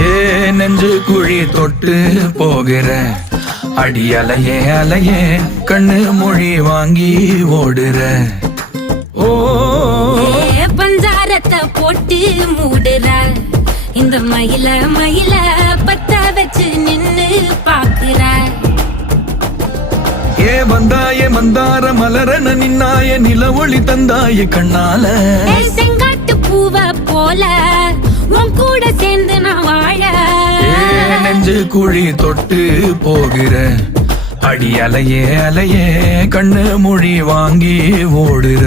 ஏ நெஞ்சு குழி தொட்டு போகிற அடி அலையே அலையே கண்ணு மொழி வாங்கி ஓடுற. ஓ பஞ்சாரத்தை போட்டு மூடுற இந்த மயில மயில பத்த வச்சு நின்னு பாக்குற. ஏ வந்தாய மந்தார மலரன நின்னாய நில ஒளி தந்தாய கண்ணால. செங்காட்டு பூவ போல உன் கூட சேர்ந்து நான் வாழ. நெஞ்சு குழி தொட்டு போகிற அடி அலையே அலையே கண்ணு மொழி வாங்கி ஓடுற.